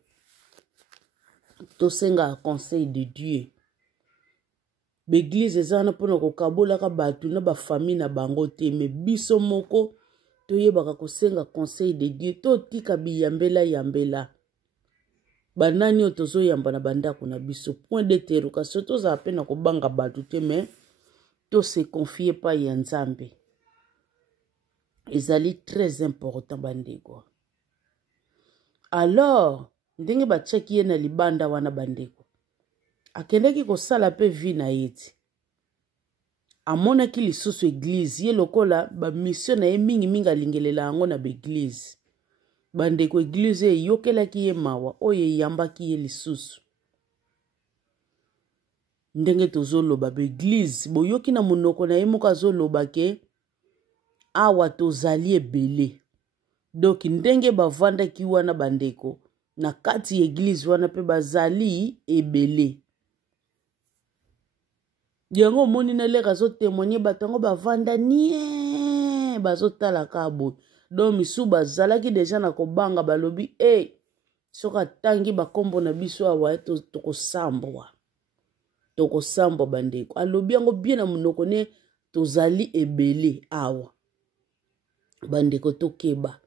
Tosenga conseil de Dieu. L'église ezana pona ko kabola ka batu na ba famille na bango te me biso moko toyebaka kosenga conseil de Dieu to tika biyambela yambela. Banani otozo yamba na bandako na biso point d'interrogation toza apena ko banga batu te me to se confier pa ya Nzambe. Ezali très important bandeko. Alors ndenge bacheki ye na libanda wana bandeko. Akendeki kosala pe vi na yeti. Amonaki lisusu église ye lokola ba mission na ye mingi alingelela yango na église. Bandeko église yokelaki ye mawa oye yambaki ye lisusu. Ndenge tozoloba ba église boyoki na munoko na ye moko azoloba ke awa tozali ebele. Donc ndenge bavandaki wana bandeko na kati église wana pe bazali ebele. Yango moni na leka zo témoigner batango bavanda nie bazotala kabo donc misu bazalaki deja na kobanga balobi soki atangi bakombo na biso awa tokosambwa bandeko alobi yango bien na monoko ne tozali ebele awa bandeko tokeba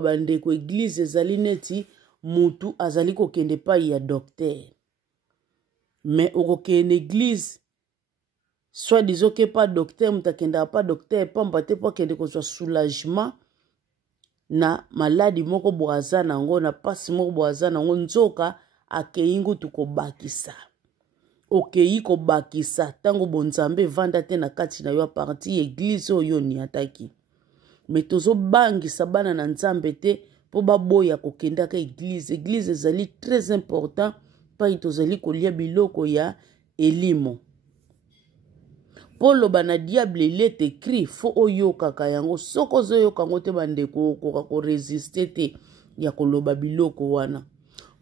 bandeko eglize ezali neti mutu azali kokende pai ya docteur mais okokende église soit disons que pas docteur mutakenda pas docteur pamba te po kende kozwa soulagement na maladi moko boaza nango na pasi moko boaza nango nzoka akei ngutu kobakisa okei kobakisa tango bonzambe vanda te na kati na yo a parti église oyo ni ataki mais tozo bangisa bana na nzambe te po baboya kokendaka église ezali très important pai tozali kolia biloko ya elimo polo bana diable il écrit fo oyokaka yango soko zoyoka yango te bandeko okoka koresiste te ya koloba biloko wana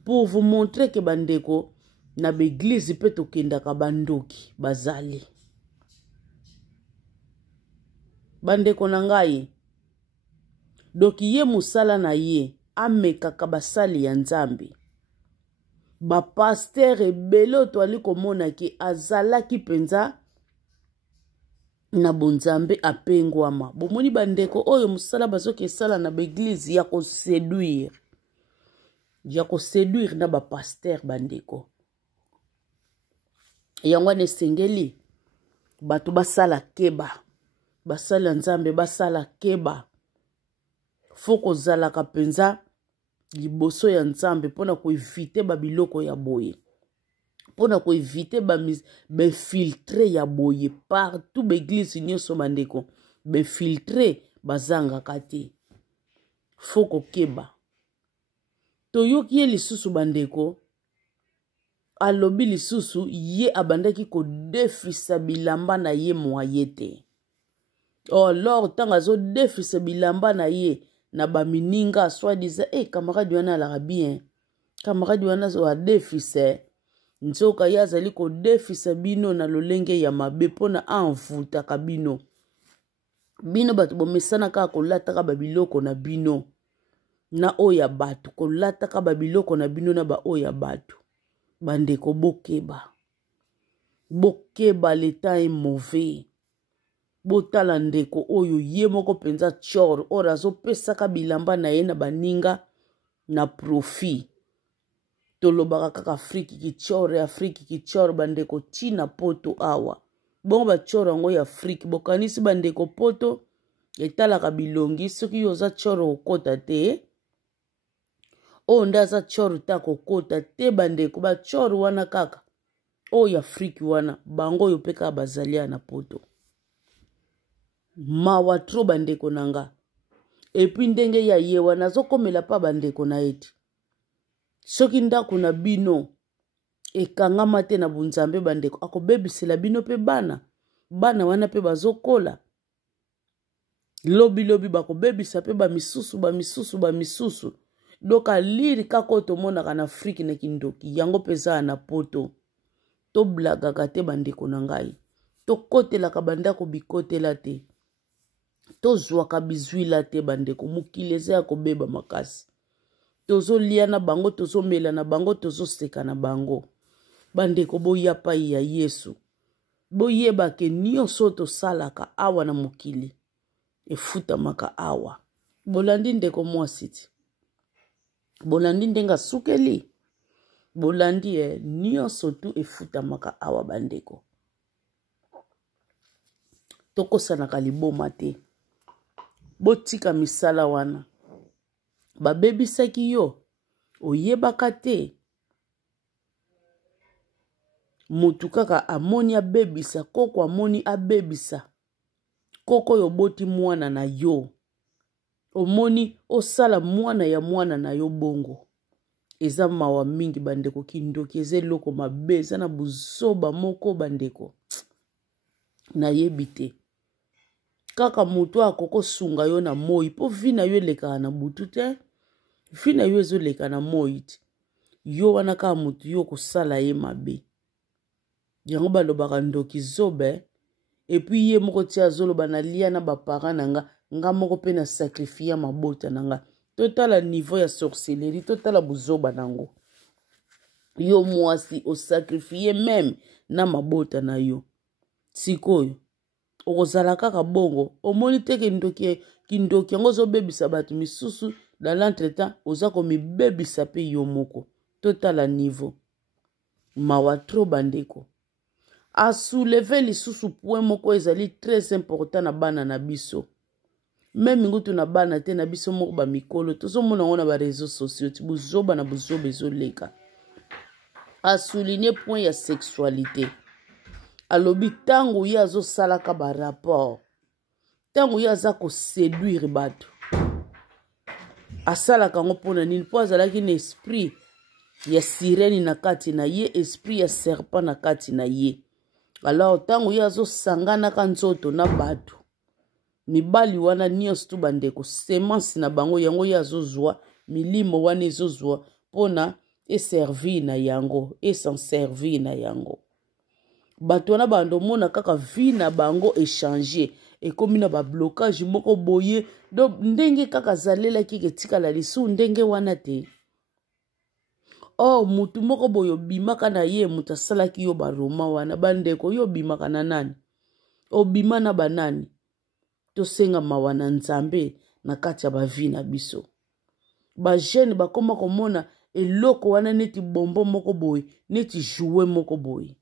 pour vous montrer que bandeko na beglise pe tokendaka bandoki bazali bandeko na ngai doki ye musala na ye amekaka basali ya nzambe bapaster ebele oyo toali komona ke azalaki mpenza na bonzambe apengwama bomoni bandeko oyo musala bazoki esala na beglise ya koseduire na bapaster bandeko yango wana esengeli bato basala keba basala nzambe basala keba fo kozalaka mpenza liboso ya nzambe mpona koevite babiloko ya boye mpona koevite befiltre ya boye partout beglise nyonso bandeko befiltre bazangaka te fo kokeba toyoki ye lisusu bandeko alobi lisusu ye abandaki kodefisa bilamba na ye mwaye te alors ntango azodefisa bilamba na ye na bamininga soi-disant camarade wana alaka bien camarade wana adefise nzoka ye azali kodefisa bino na lolenge ya mabe mpona anvutaka bino bato bomesanaka kolataka babiloko na bino na oyo ya bato kolataka babiloko na bino na baoyo ya bato bandeko bokeba leta est mauvais botala ndeko oyo ye moko penza chor oyo azopesaka bilamba na ye na baninga na profit tolobaka kaka afriki kichor bandeko tina poto awa bongo bachor yango ya afriki bokanisi bandeko poto etalaka bilongi soki yo oza chor okota te oyo nde aza chor ta kokota te bandeko bachor wana kaka oyo afriki wana bango oyo mpe kaka bazalia na poto mawa tro bandeko nanga epi ndenge ya ye wana azokomela pa bandeko na eti soki ndako na bino ekangama te na bunzambe bandeko akobebisela bino mpe bana wana mpe bazokola lobi bakobebisa mpe bamisusu donc aliri kaka oyo tomonaka na afriki na kindoki yango mpe eza na poto toblagaka te bandeko na ngai tokotelaka bandako bikotela te tozwaka bizwila te bandeko mokili eza ya kobeba makasi tozolia na bango tozomela na bango tozoseka na bango bandeko boya pai ya yesu boyebake nyonso tosalaka awa na mokili efutamaka awa bolandi ndeko mwasi ti bolandi ndenge asukeli bolandi nyonso tu efutamaka awa bandeko tokosanaka liboma te botika misala wana babebisaki yo oyebaka te mutu kaka amoni abebisa koko amoni abebisa koko oyo oboti mwana na yo omoni osala mwana ya mwana na yo bongo eza mawa mingi bandeko kindoki eza eloko mabe eza na buzoba moko bandeko nayebi te kaka mutu akokosunga yo na moi po vi na yo elekaka na butu te vi na yo ezoleka na moi te yo wana kaka mutu yo kosala ye mabe yango balobaka ndoki zobe et puis ye moko tia zolo banalia na bapara nanga nga moko pe na sacrifier mabota nanga totala niveau ya sorcellerie totala buzoba nango yo mwasi o sacrifier même na mabota na yo sikoyo okozala kaka bongo omoni te kindoki yango ozobebisa bato misusu dans l'entretemps oza komibebisa pe yo moko totala niveau mawa tro bandeko asouleve lisusu point moko ezali très important na bana na biso même ngutu na bana te na biso moko bamikolo tozomona ngo na bareseau sociaux ti buzoba na buzoba ezoleka asouligne point ya sexualité alobi ntango ye azosalaka barapport ntango ye aza koséduire bato asalaka yango mpona nini mpo azalaki na esprit ya sirene na kati na ye esprit ya serpent na kati na ye alors ntango ye azosanganaka nzoto na bato mibali wana nyonso tu bandeko semence na bango yango ye azozwa milimo wana ezozwa mpona eservir na yango esan servir na yango bato wana bandomona kaka vie na bango échanger ekomi na bablocage moko boye donc ndenge kaka zalelaki ketikala lisu ndenge wana te mutu moko boye obimaka na ye mutu asalaki yo baroma wana bandeko yo obimaka na nani obima na banani tosenga mawa na nzambe na kati ya bavi na biso bajene bakoma komona eloko wana neti bombo moko boye neti joue moko boye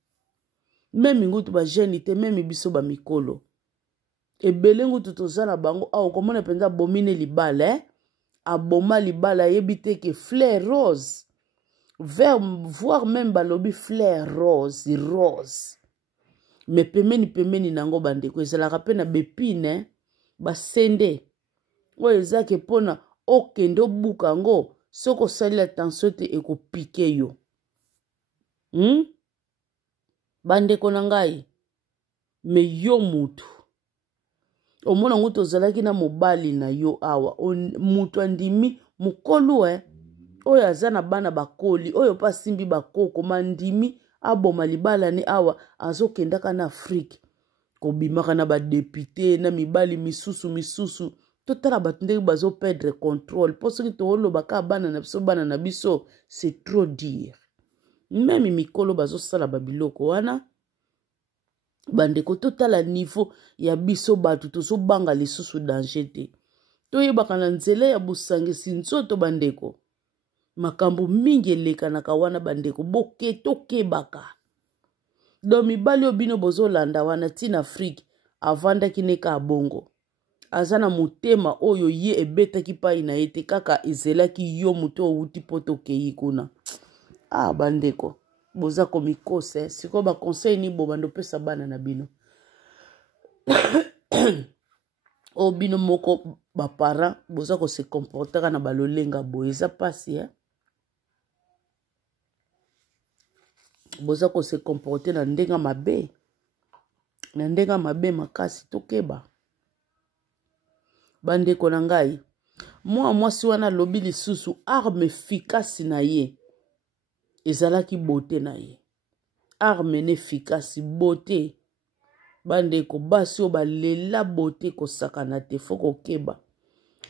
meme ngutu bajene te meme biso bamikolo ebele ngutu toza na bango okomona mpenza abomine libala aboma libala ayebi te ke fleur rose voire même balobi fleur rose me pemeni nango bandeko ezalaka mpe na bepine basende oyo ezake mpona okende obuka yango soki osali attention te ekopike yo bandeko na ngai me yo mutu omona ngo tozalaki na mobali na yo awa mutu andimi mokolu oyo aza na bana bakoli oyo pa simbi bakoko mandimi aboma libala ne awa azokendaka na Afrique kobimaka na badepute na mibali misusu totala bato ndenge bazoperdre contrôle mpo soki toolobaka bana na biso c'est trop dire meme mikolo bazosala babiloko wana bandeko totala niveau ya biso bato tozobanga lisusu danger te toyebaka na nzela ya bosangisi nzoto bandeko makambo mingi elekanaka wana bandeko boke tokebaka do mibali oyo bino bozolanda wana ntina Afrique avandaki neka abongo aza na motema oyo ye ebetaki pai na ye te kaka ezelaki yo moto outi mpo tokei kuna bandeko boza komikose sikoyo baconseil ni bo bando pesa bana na bino o bino moko bapara boza kose comportaka na balolenga boye eza pasi boza kose comporter na ndenga mabe makasi tokeba bandeko na ngai mwasi wana lobi lisusu arme effikasi na ye ezalaki bote na ye arme nefikasi bote bandeko basi oyo balela bote kosakana te fo kokeba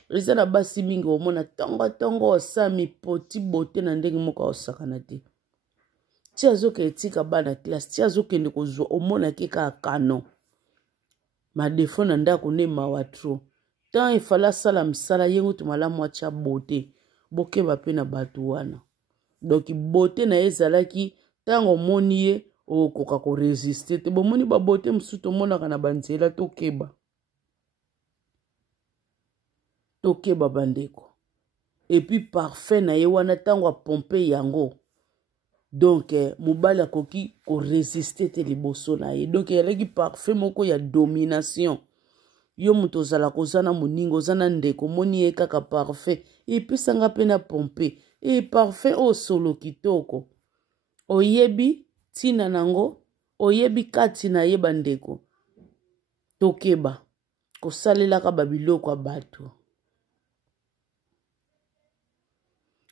eza na basi mingi omona tongo osami poti bote na ndenge moko osakana te ti azoka etika bana classe ti azokende kozwa omonaki kaka kano madefo na ndako ne mawa tro tant efala asala misala ye ngutu malamu atya bote bokeba mpe na bato wana donc bote na ye ezalaki ntango omoni ye okoka koresiste te bomoni babote mosusu tomonaka na banzela tokeba bandeko epuis parfait na ye wana ntango apompe yango donc mobali akoki koresiste te liboso na ye donc ezalaki parfait moko ya domination yo moto ozala koza na moningo oza na ndeko omoni ye kaka parfait epesanga mpe na pompe parfait oyo solo kitoko oyebi ntina nango oyebi kati na ye bandeko tokeba kosalelaka babiloko ya bato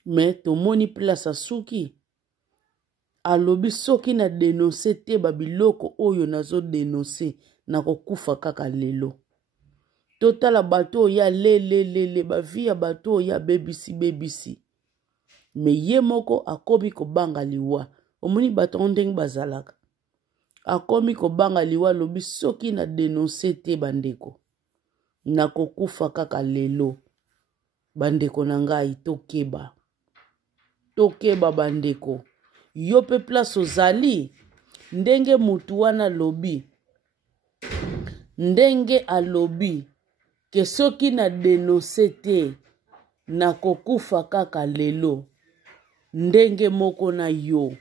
me tomoni place asuki alobi soki na denonse te babiloko oyo nazo denonse na kokufa kaka lelo. Totala bato oyo ya lelelele bavi ya bato oyo ya bebisi. Me ye moko akomi kobanga liwa. Omoni bato ndenge bazalaka. Akomi kobanga liwa alobi soki na denonse te bandeko. Na kokufa kaka lelo. Bandeko na ngai tokeba. Tokeba bandeko. Yo pe place ozali. Ndenge mutu wana lobi. Ndenge alobi. Ke soki na denonse te. Na kokufa kaka lelo. Ndenge moko na yo.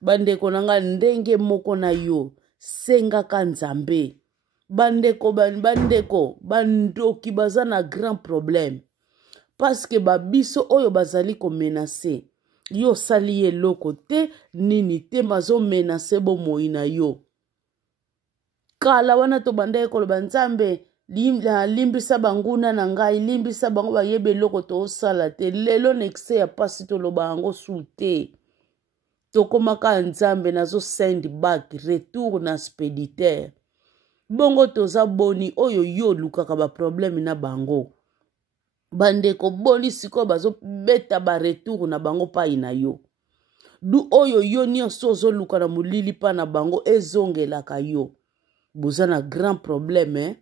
Bandeko na nga ndenge moko na yo. Sengaka Nzambe. Bandeko. Bandoki baza na grand problème. Parce que babiso oyo bazali ko menacer. Yo sali ye loko te. Nini te mazo menacer bo moi na yo. Kala wana to banda koloba Nzambe. Limbisa banguna na ngai. Limbisa bango bayebe loko to osala te. Lelo nekse ya pasi to loba ango sute. Tokomaka Nzambe nazo send back. Retour na spéditeur. Bongo toza boni oyo yo lukaka ba problème na bango. Bandeko boni siko bazo beta ba retour na bango pa ina yo. Du oyo yo nyonso ozo luka na mulili pa na bango ezongelaka yo. Boza na grand problème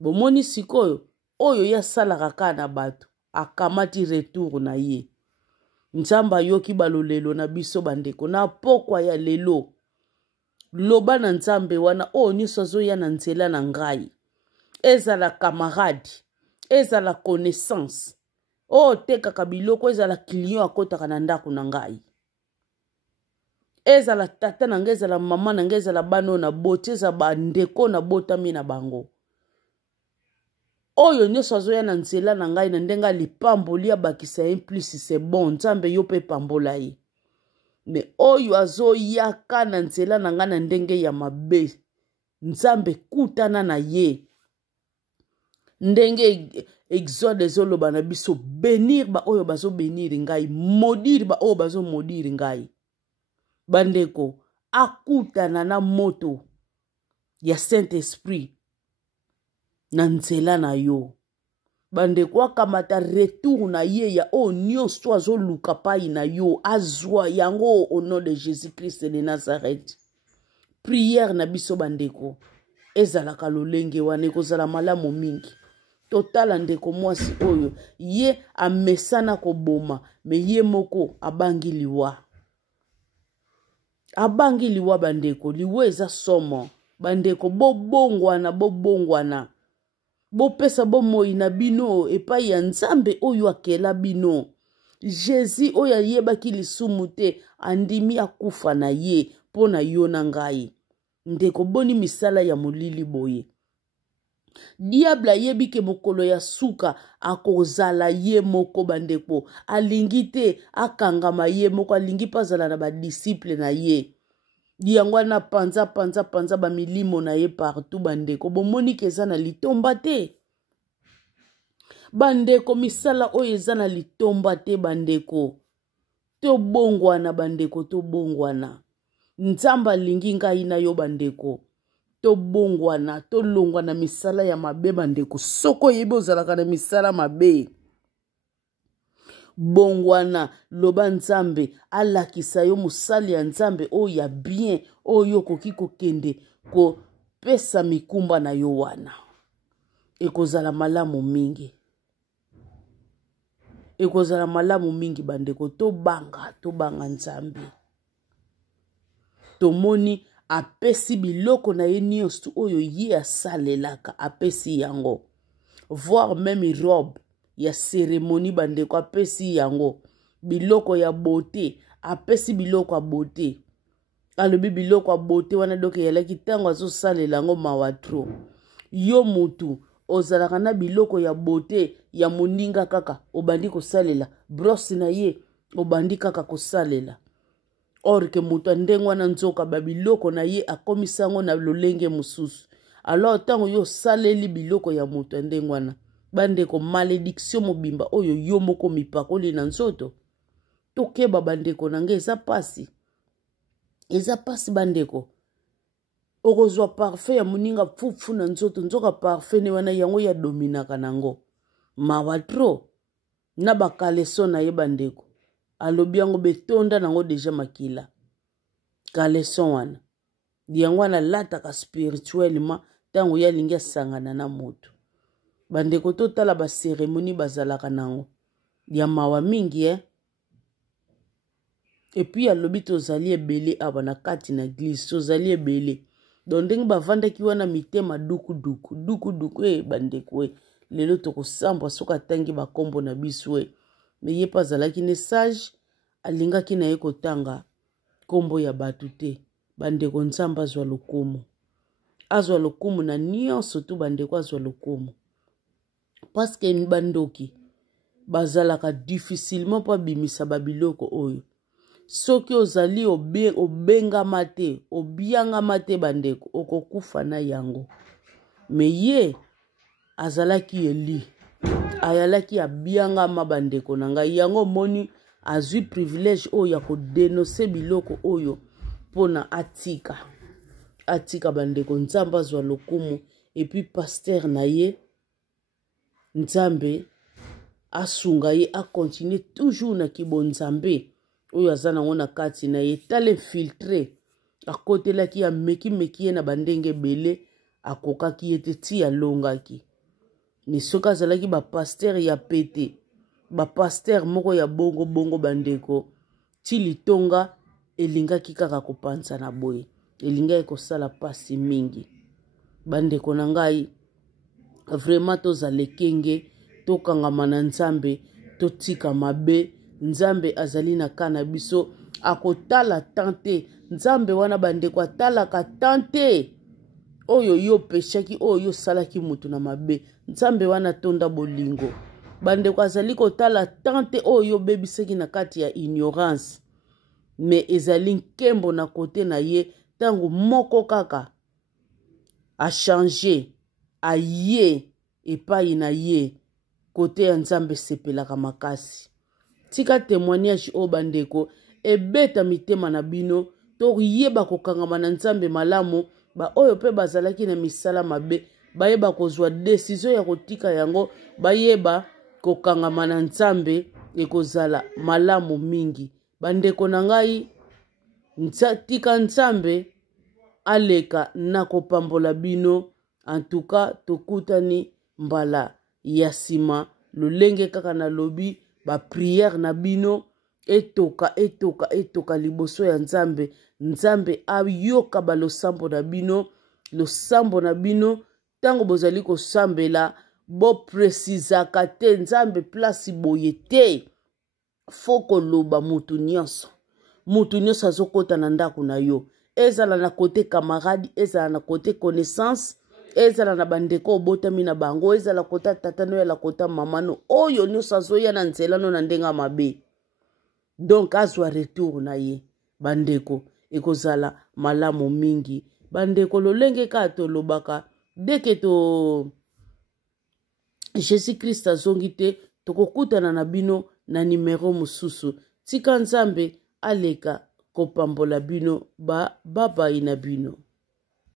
Bomoni sikoyo oyo ya salaka ka na bato. Akamati retour na ye. Nzamba yoki balolelo na biso bandeko. Na pokwa ya lelo. Loba na Nzambe wana o nyonso zo ya na nzela na ngai. Ezala camarade. Ezala connaissance. O tekaka biloko ezala client akotaka na ndako na ngai. Ezala tata na ngai ezala mama na ngai ezala bano na boti ezala bandeko na botami na bango. Oyo nyonso zo ya na nzela na ngai na ndenga lipamboli ya bakisa plus c'est bon Nzambe yo pe pambola ye. Me oyo azo yaka na nzela na nga na ndenge ya mabe. Nzambe kutana na ye. Ndenge exode zoloba na biso bénir ba oyo bazo bénir ngai. Maudire ba oyo bazo maudire ngai. Bandeko akutana na moto ya Saint-Esprit na nzela na yo. Bandeko akamata retour na ye ya o nyonso azo luka pai na yo azwa yango au nom de Jésus-Christ de Nazareth. Prière na biso bandeko ezalaka lolenge wana ekozala malamu mingi. Totala ndeko mwasi oyo ye amesana koboma me ye moko abangi liwa. Abangi liwa bandeko liwa eza somo. Bandeko bobongwana. Bopesa bomoi na bino epai ya Nzambe oyo akela bino. Jésus oyo ayebaki lisumu te andimi akufa na ye pona yo na ngai. Ndeko boni misala ya molili boye. Diable ayebi ke mokolo ya suka akozala ye moko bandeko. Alingi te akangama ye moko alingi pazala na ba disciple na ye. Diangwa na panza ba milimo na ye partout bandeko. Bomoni keza na litomba te. Bandeko misala oyo eza na litomba te bandeko. To bongwana bandeko to bongwana. Nzamba lingi ngai na yo bandeko. To bongwana to longwana misala ya mabe bandeko. Soko yebe ozalaka na misala mabe. Bongwana loba Nzambe alakisa yo musali ya Nzambe oyo ya bien oyo koki kokende ko pesa mikumba na yo wana. Ekozala malamu mingi. Ekozala malamu mingi bandeko to banga Nzambe. Tomoni apesi biloko na ye nyonso oyo ye asalelaka apesi yango. Voir même robe ya cérémonie bandeko apesi yango. Biloko ya beauté apesi biloko ya beauté. Alobi biloko ya beauté wana doke yalaki tango azo salela yango mawatro. Yo mutu ozalaka na biloko ya beauté ya moninga kaka obandi kosalela. Brosse na ye obandi kaka kosalela. Or ke mutu ndenge wana nzoka babiloko na ye akomisango na lolenge mususu. Alors tango yo saleli biloko ya mutu ndenge wana. Bandeko malédiction mobimba oyo yo moko mipakoli na nzoto. Tokeba bandeko nange eza pasi. eza pasi bandeko okozwa parfait ya moninga fufu na nzoto nzoka parfait ne wana yango ya dominaka nango mawa tro na bakaleso na ye bandeko alobi yango betonda nango deja makila kaleso wana yango wana lataka spirituellement tango yalingi asangana na moto bandeko totala baseremoni bazalaka nango ya mawa mingi epuis alobi tozali ebele awa na kati na eglise tozali ebele donc ndenge bavandaki wana mitema duku bandeko lelo tokosambwa soki atangi bakombo na biso me ye mpe azalaki ne sage alingaki na ye kotanga kombo ya bato te bandeko nzambe azwa lokumu na nyonso tu bandeko azwa lokumu parceke bandoki bazalaka difficilement mpo abimisa babiloko oyo soki ozali obengama te obiangama te bandeko okokufa na yango me ye azalaki eli ayalaki abiangama bandeko na ngai yango moni azwi privilège oyo ya kodenonse biloko oyo mpona atika bandeko nzambe azwa lokumu epuis paster na ye nzambe asunga ye akontinue toujours na kibonzambe oyo aza nango na kati na ye tala infiltre akotelaki ameki ye na bandenge ebele akokaki ye te ti alongaki ni soki azalaki bapaster ya pete bapaster moko ya bongo bandeko ti litonga elingaki kaka kopanza na boye elingaki kosala pasi mingi bandeko na ngai vraiment tozala ekenge tokangama na nzambe totika mabe nzambe azali na kana biso akotala tante nzambe wana bandeko atalaka tante oyo yo peshaki oyo yo salaki mutu na mabe nzambe wana tonda bolingo bandeko azali kotala tante oyo bebisaki na kati ya ignorance me ezali nkembo na kote na ye tango moko kaka achange aye epai na ye kote ya nzambe sepelaka makasi tika témoignage o bandeko ebeta mitema na bino toyeba kokangama na nzambe malamu ba oyo pe bazalaki na misala mabe bayeba kozwa décision ya kotika yango bayeba kokangama na nzambe ekozala malamu mingi bandeko na ngai tika nzambe aleka na kopambola bino en tout cas tokutani mbala ya nsima lolenge kaka na lobi ba prière na bino etoka liboso ya nzambe nzambe ayoka balosambo na bino tango bozali kosambela bo precisaka te nzambe place boye te fo koloba mutu nyonso azokota na ndako na yo ezala na kote camarade ezala na kote connaissance ezala na bandeko obotami na bango ezala kota tatano ya la kota mamano oyo nyonso azoya na nzela no na ndenga mabe donc azwa retour na ye bandeko ekozala malamu mingi bandeko lolenge ka tolobaka deke to Jésus Christ azongi te tokokutana na bino na numero mosusu tika nzambe aleka kopambola bino babai na bino.